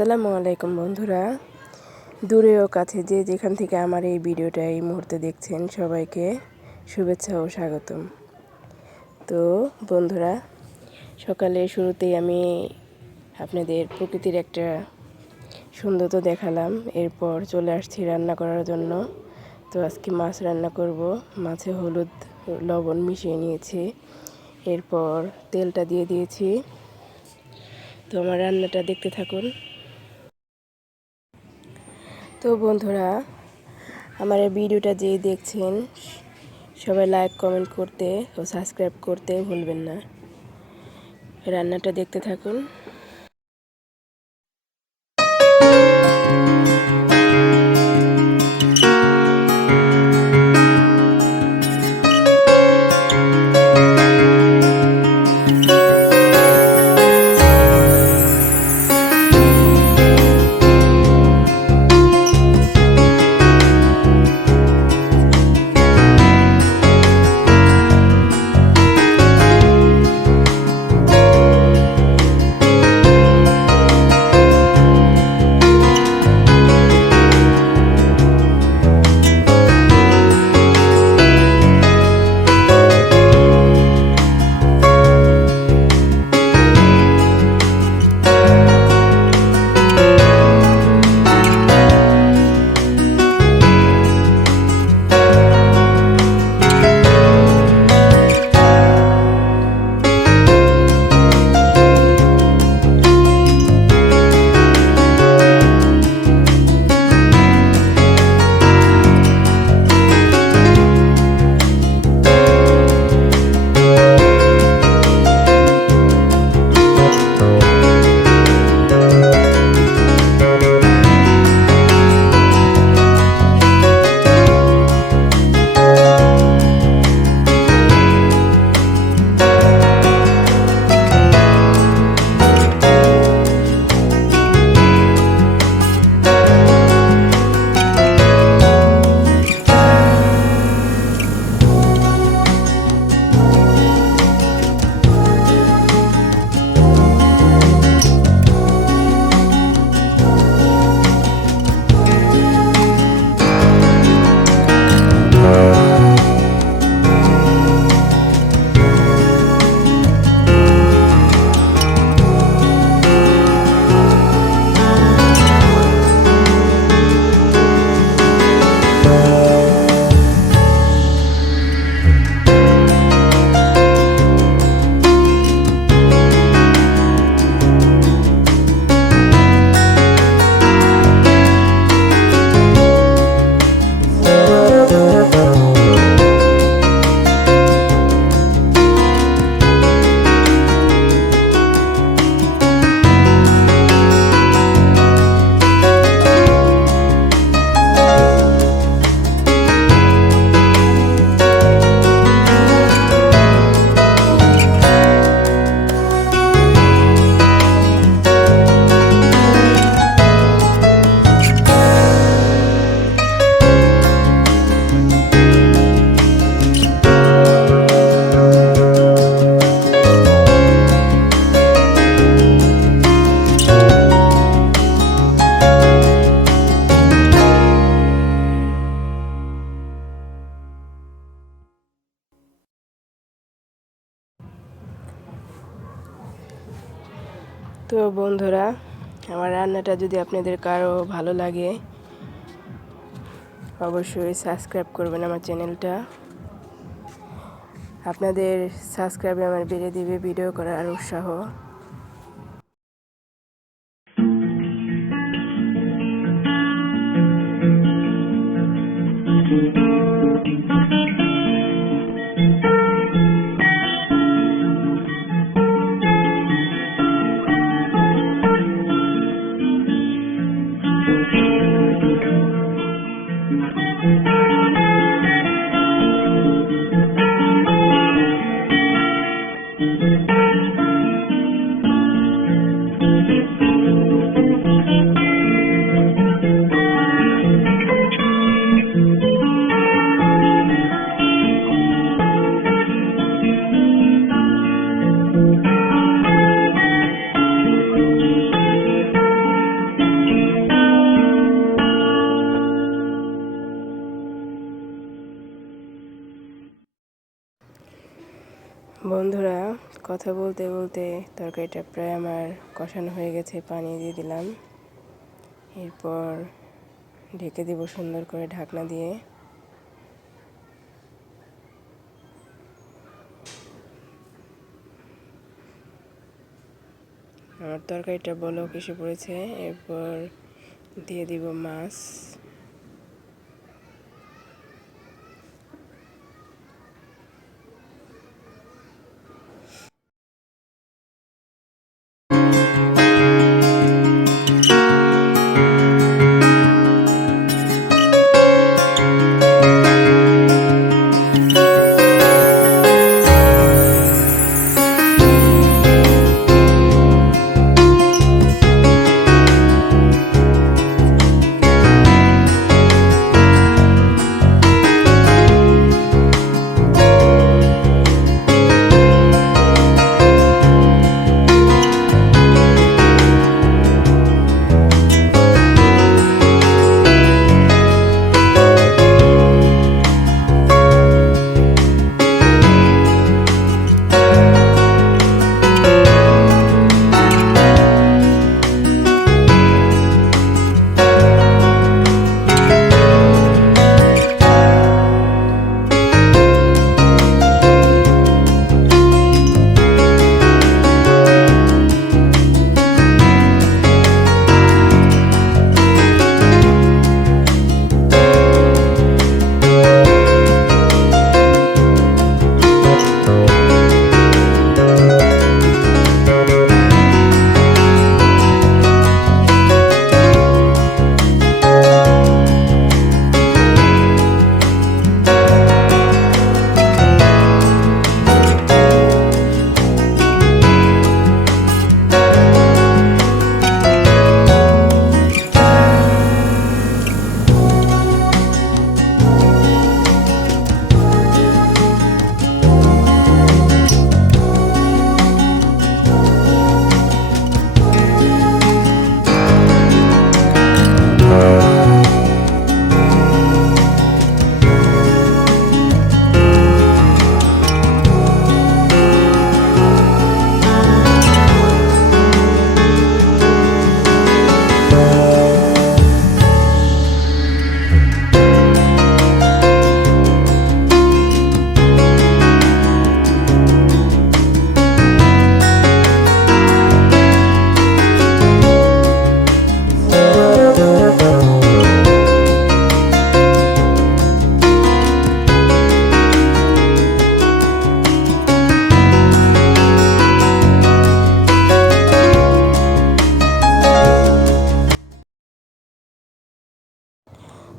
আসসালামু আলাইকুম বন্ধুরা, দূরে ও কাছে যে যেখান থেকে আমার এই ভিডিওটা এই মুহূর্তে দেখছেন সবাইকে শুভেচ্ছা ও স্বাগতম। তো বন্ধুরা, সকালে শুরুতেই আমি আপনাদের প্রকৃতির একটা সৌন্দর্য দেখালাম, এরপর চলে আসছি রান্না করার জন্য। তো আজকে মাছ রান্না করব। মাছে হলুদ লবণ মিশিয়ে নিয়েছি, এরপর তেলটা দিয়ে দিয়েছি। তো আমার রান্নাটা দেখতে থাকুন। তো বন্ধুরা, আমার এই ভিডিওটা যে দেখছেন সবাই লাইক কমেন্ট করতে ও সাবস্ক্রাইব করতে ভুলবেন না। রান্নাটা দেখতে থাকুন। তো বন্ধুরা, আমার রান্নাটা যদি আপনাদের কারো ভালো লাগে অবশ্যই সাবস্ক্রাইব করবেন আমার চ্যানেলটা। আপনাদের সাবস্ক্রাইবে আমার বেড়ে দিবে ভিডিও করার উৎসাহ। বন্ধুরা, কথা বলতে বলতে তরকারিটা প্রায় আমার কষানো হয়ে গেছে। পানি দিয়ে দিলাম, এরপর ঢেকে দেব সুন্দর করে ঢাকনা দিয়ে। আমার তরকারিটা বলক এসে পড়েছে, এরপর দিয়ে দিব মাছ।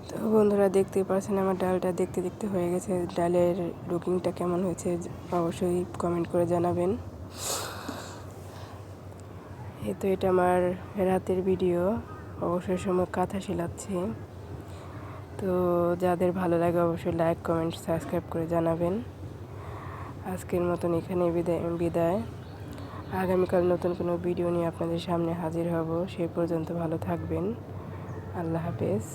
তো বন্ধুরা, দেখতেই পাচ্ছেন আমার ডালটা দেখতে দেখতে হয়ে গেছে। ডালের লুকিংটা কেমন হয়েছে অবশ্যই কমেন্ট করে জানাবেন। তো এটা আমার রাতের ভিডিও, অবসর সময় কাঁথা সেলাচ্ছি। তো যাদের ভালো লাগে অবশ্যই লাইক, কমেন্ট, সাবস্ক্রাইব করে জানাবেন। আজকের মতন এখানে বিদায়। আগামীকাল নতুন কোনো ভিডিও নিয়ে আপনাদের সামনে হাজির হব। সেই পর্যন্ত ভালো থাকবেন। আল্লাহ হাফেজ।